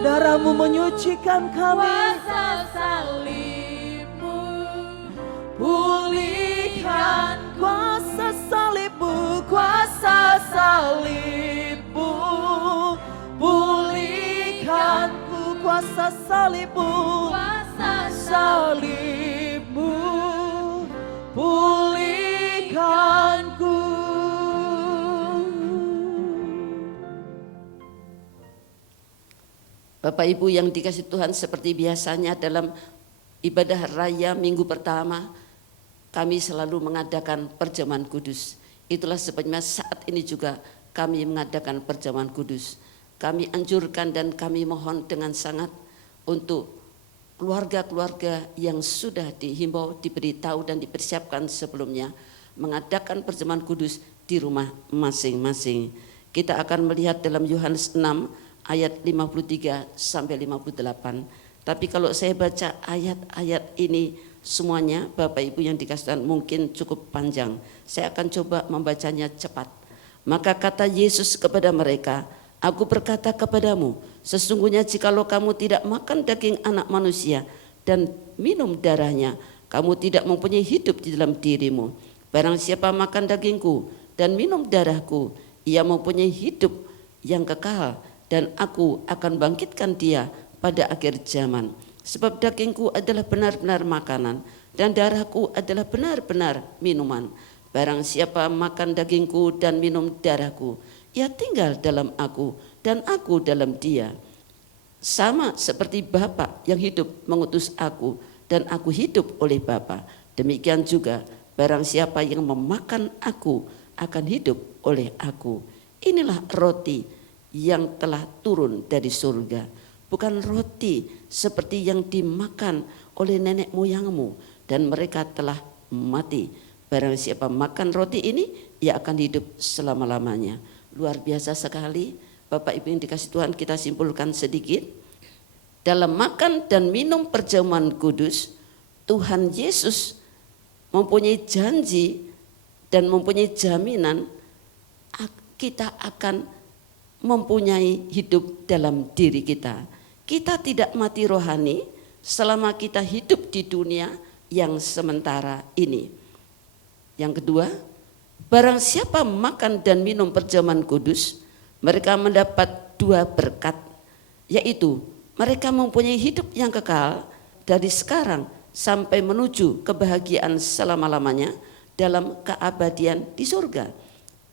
Darah-Mu menyucikan kami. Kuasa salib-Mu Pulihkan kuasa salib-Mu, kuasa salib-Mu, pulihkanku kuasa salib-Mu, kuasa salib-Mu, pulihkanku. Bapak Ibu yang dikasihi Tuhan, seperti biasanya dalam ibadah raya minggu pertama, kami selalu mengadakan perjamuan kudus. Itulah sebabnya saat ini juga kami mengadakan perjamuan kudus. Kami anjurkan dan kami mohon dengan sangat untuk keluarga-keluarga yang sudah dihimbau, diberitahu dan dipersiapkan sebelumnya mengadakan perjamuan kudus di rumah masing-masing. Kita akan melihat dalam Yohanes 6 ayat 53 sampai 58. Tapi kalau saya baca ayat-ayat ini semuanya, Bapak Ibu yang dikasih Tuhan, mungkin cukup panjang. Saya akan coba membacanya cepat. Maka kata Yesus kepada mereka, aku berkata kepadamu, sesungguhnya jikalau kamu tidak makan daging anak manusia dan minum darahnya, kamu tidak mempunyai hidup di dalam dirimu. Barang siapa makan dagingku dan minum darahku, ia mempunyai hidup yang kekal, dan aku akan bangkitkan dia pada akhir zaman. Sebab dagingku adalah benar-benar makanan, dan darahku adalah benar-benar minuman. Barang siapa makan dagingku dan minum darahku, ia tinggal dalam aku, dan aku dalam dia. Sama seperti Bapa yang hidup mengutus aku, dan aku hidup oleh Bapa. Demikian juga barang siapa yang memakan aku akan hidup oleh aku. Inilah roti yang telah turun dari surga, bukan roti seperti yang dimakan oleh nenek moyangmu dan mereka telah mati. Barang siapa makan roti ini, ia akan hidup selama-lamanya. Luar biasa sekali, Bapak Ibu yang dikasih Tuhan, kita simpulkan sedikit. Dalam makan dan minum perjamuan kudus, Tuhan Yesus mempunyai janji dan mempunyai jaminan kita akan mempunyai hidup dalam diri kita. Kita tidak mati rohani selama kita hidup di dunia yang sementara ini. Yang kedua, barang siapa makan dan minum perjamuan kudus, mereka mendapat dua berkat, yaitu mereka mempunyai hidup yang kekal dari sekarang sampai menuju kebahagiaan selama-lamanya dalam keabadian di surga.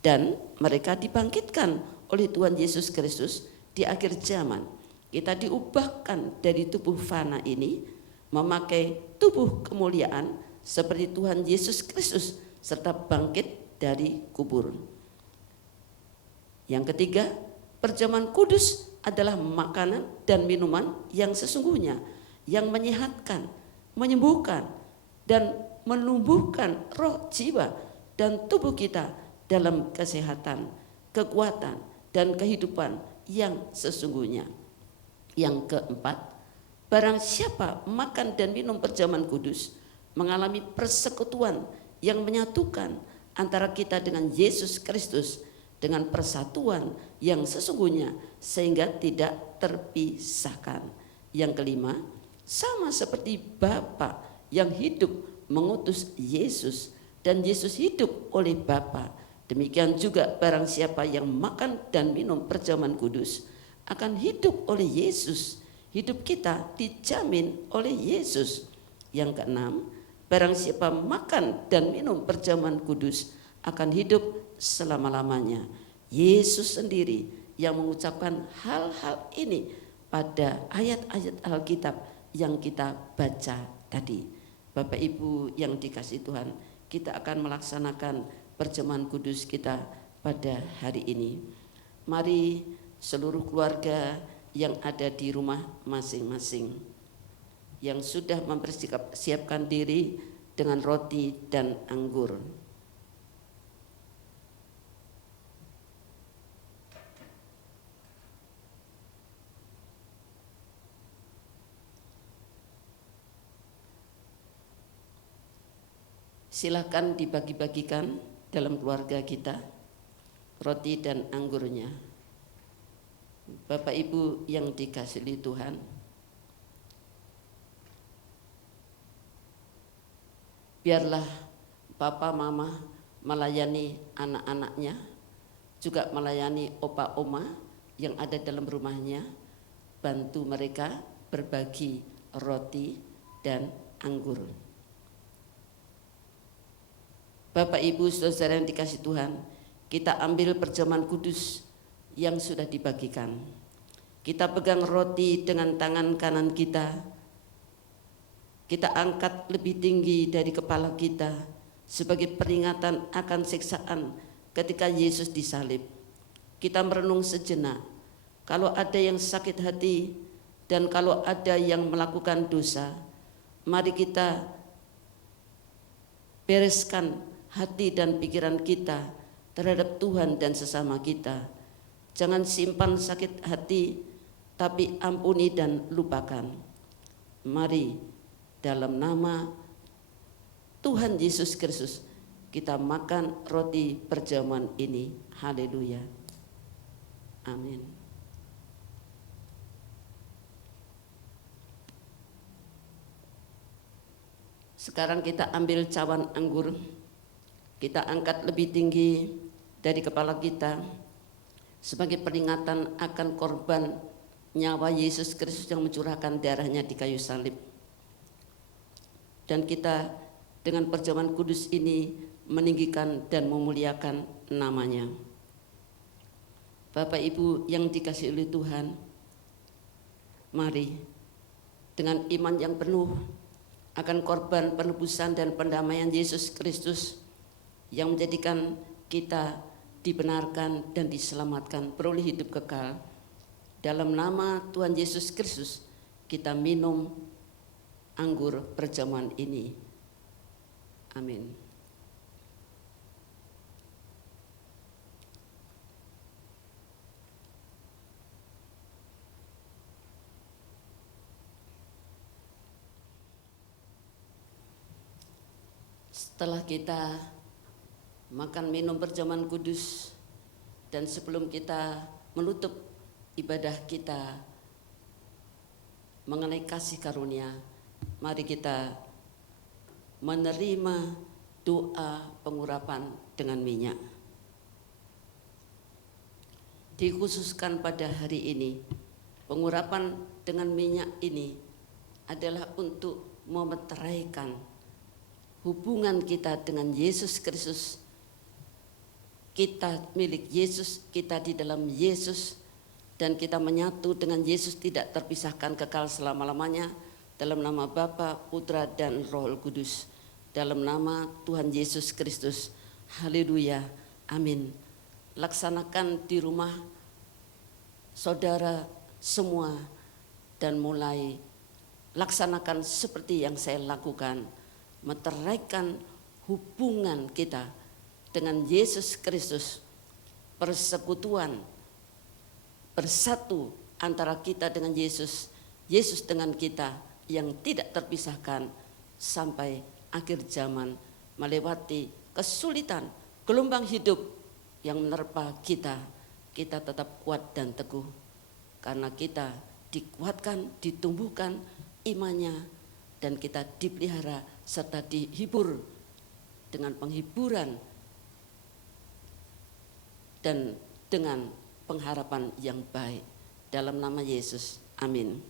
Dan mereka dibangkitkan oleh Tuhan Yesus Kristus di akhir zaman. Kita diubahkan dari tubuh fana ini memakai tubuh kemuliaan seperti Tuhan Yesus Kristus serta bangkit dari kubur. Yang ketiga, perjamuan kudus adalah makanan dan minuman yang sesungguhnya, yang menyehatkan, menyembuhkan, dan menumbuhkan roh, jiwa, dan tubuh kita dalam kesehatan, kekuatan, dan kehidupan yang sesungguhnya. Yang keempat, barang siapa makan dan minum perjamuan kudus mengalami persekutuan yang menyatukan antara kita dengan Yesus Kristus, dengan persatuan yang sesungguhnya sehingga tidak terpisahkan. Yang kelima, sama seperti Bapa yang hidup mengutus Yesus dan Yesus hidup oleh Bapa, demikian juga barang siapa yang makan dan minum perjamuan kudus akan hidup oleh Yesus. Hidup kita dijamin oleh Yesus. Yang keenam, barang siapa makan dan minum perjamuan kudus akan hidup selama-lamanya. Yesus sendiri yang mengucapkan hal-hal ini pada ayat-ayat Alkitab yang kita baca tadi. Bapak Ibu yang dikasihi Tuhan, kita akan melaksanakan perjamuan kudus kita pada hari ini. Mari seluruh keluarga yang ada di rumah masing-masing, yang sudah mempersiapkan diri dengan roti dan anggur, silakan dibagi-bagikan dalam keluarga kita roti dan anggurnya. Bapak Ibu yang dikasihi Tuhan, biarlah Papa Mama melayani anak-anaknya, juga melayani opa oma yang ada dalam rumahnya, bantu mereka berbagi roti dan anggur. Bapak Ibu saudara yang dikasihi Tuhan, kita ambil perjamuan kudus yang sudah dibagikan. Kita pegang roti dengan tangan kanan kita. Kita angkat lebih tinggi dari kepala kita sebagai peringatan akan siksaan ketika Yesus disalib. Kita merenung sejenak. Kalau ada yang sakit hati dan kalau ada yang melakukan dosa, mari kita bereskan hati dan pikiran kita terhadap Tuhan dan sesama kita. Jangan simpan sakit hati, tapi ampuni dan lupakan. Mari dalam nama Tuhan Yesus Kristus, kita makan roti perjamuan ini. Haleluya. Amin. Sekarang kita ambil cawan anggur, kita angkat lebih tinggi dari kepala kita sebagai peringatan akan korban nyawa Yesus Kristus yang mencurahkan darahnya di kayu salib. Dan kita dengan perjamuan kudus ini meninggikan dan memuliakan namanya. Bapak Ibu yang dikasihi oleh Tuhan, mari dengan iman yang penuh akan korban penebusan dan pendamaian Yesus Kristus yang menjadikan kita dibenarkan dan diselamatkan, beroleh hidup kekal. Dalam nama Tuhan Yesus Kristus kita minum anggur perjamuan ini. Amin. Setelah kita makan minum perjamuan kudus dan sebelum kita menutup ibadah kita mengenai kasih karunia, mari kita menerima doa pengurapan dengan minyak. Dikhususkan pada hari ini, pengurapan dengan minyak ini adalah untuk memeteraikan hubungan kita dengan Yesus Kristus. Kita milik Yesus, kita di dalam Yesus, dan kita menyatu dengan Yesus tidak terpisahkan kekal selama-lamanya. Dalam nama Bapa, Putra, dan Roh Kudus. Dalam nama Tuhan Yesus Kristus. Haleluya. Amin. Laksanakan di rumah saudara semua dan mulai laksanakan seperti yang saya lakukan. Meteraikan hubungan kita dengan Yesus Kristus. Persekutuan, bersatu antara kita dengan Yesus, Yesus dengan kita yang tidak terpisahkan sampai akhir zaman, melewati kesulitan, gelombang hidup yang menerpa kita, kita tetap kuat dan teguh karena kita dikuatkan, ditumbuhkan imannya, dan kita dipelihara serta dihibur dengan penghiburan dan dengan pengharapan yang baik. Dalam nama Yesus, amin.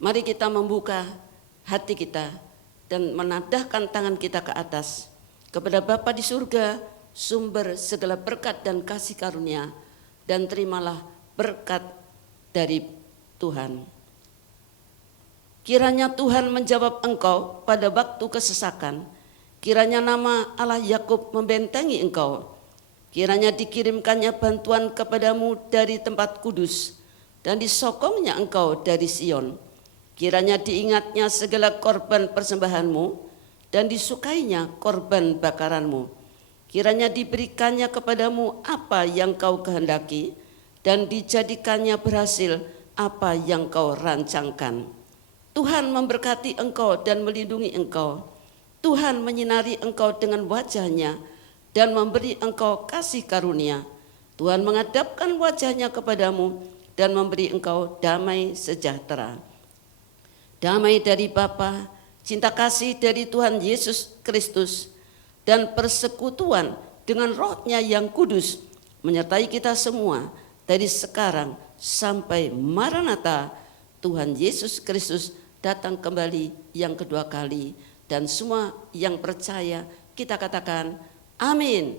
Mari kita membuka hati kita dan menadahkan tangan kita ke atas kepada Bapa di surga, sumber segala berkat dan kasih karunia, dan terimalah berkat dari Tuhan. Kiranya Tuhan menjawab engkau pada waktu kesesakan, kiranya nama Allah Yakub membentengi engkau, kiranya dikirimkannya bantuan kepadamu dari tempat kudus, dan disokongnya engkau dari Sion. Kiranya diingatnya segala korban persembahanmu dan disukainya korban bakaranmu. Kiranya diberikannya kepadamu apa yang kau kehendaki dan dijadikannya berhasil apa yang kau rancangkan. Tuhan memberkati engkau dan melindungi engkau. Tuhan menyinari engkau dengan wajahnya dan memberi engkau kasih karunia. Tuhan menghadapkan wajahnya kepadamu dan memberi engkau damai sejahtera. Damai dari Bapa, cinta kasih dari Tuhan Yesus Kristus, dan persekutuan dengan Roh-Nya yang kudus menyertai kita semua dari sekarang sampai Maranatha, Tuhan Yesus Kristus datang kembali yang kedua kali. Dan semua yang percaya kita katakan amin.